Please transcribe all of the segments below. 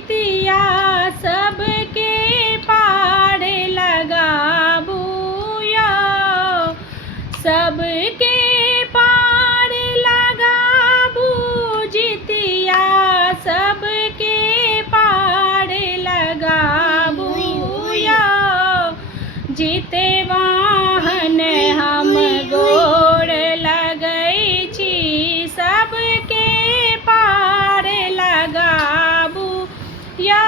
जितिया सबके पार लगाबू या सबके पार लगाबू जितिया सबके पार लगाबू या जीते वाहन हम गोड़ लगै छी सबके पार लगाबू या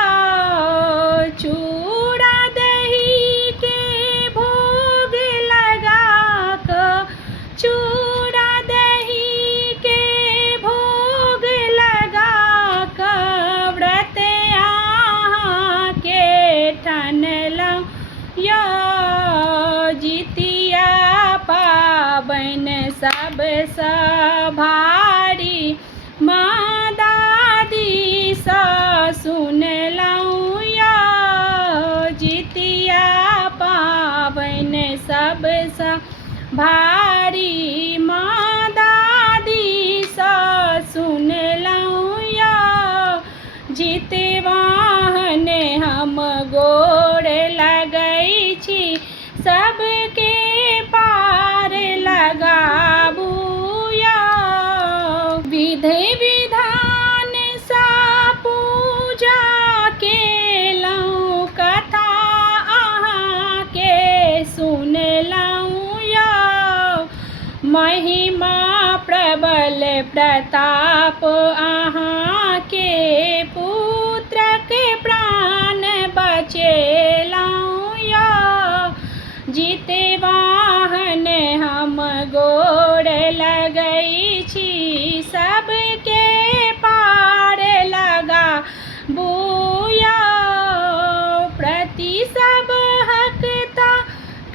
चूड़ा दही के भोग लगा कऽ चूड़ा दही के भोग लगा कऽ व्रत अहाँके ठनलहुँ या जितिया पाबनि सबसँ भारी माँ दादीसँ सुनलहुँ या जितिया पाबनि सबसँ भारी माँ दादीसँ सुनलहुँ या जितवाहन हम गोड़ लगै छी सबके पार लगाबू या विधि विधान सा पूजा केलहुँ कथा अहाँके सुनलहुँ या महिमा प्रबल प्रताप अहाँके पुत्रके प्राण बचेलहुँ या जितवाहन हम गोड़ लगै छी सबके पार लगाबू या प्रति सब हकता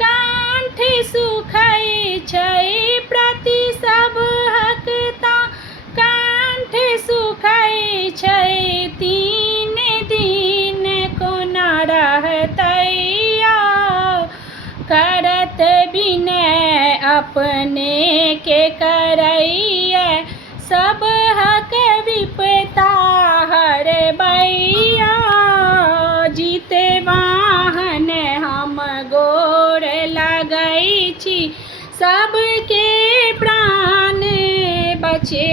कांठ सुखै छै प्रति सब हकता कांठ सुखै छै 3 दिन कोना रहतै या करत विनय अपने के करैया सब हक विपता हरबैया जितवाहन हम गोड़ लगै छी सबके प्राण बचे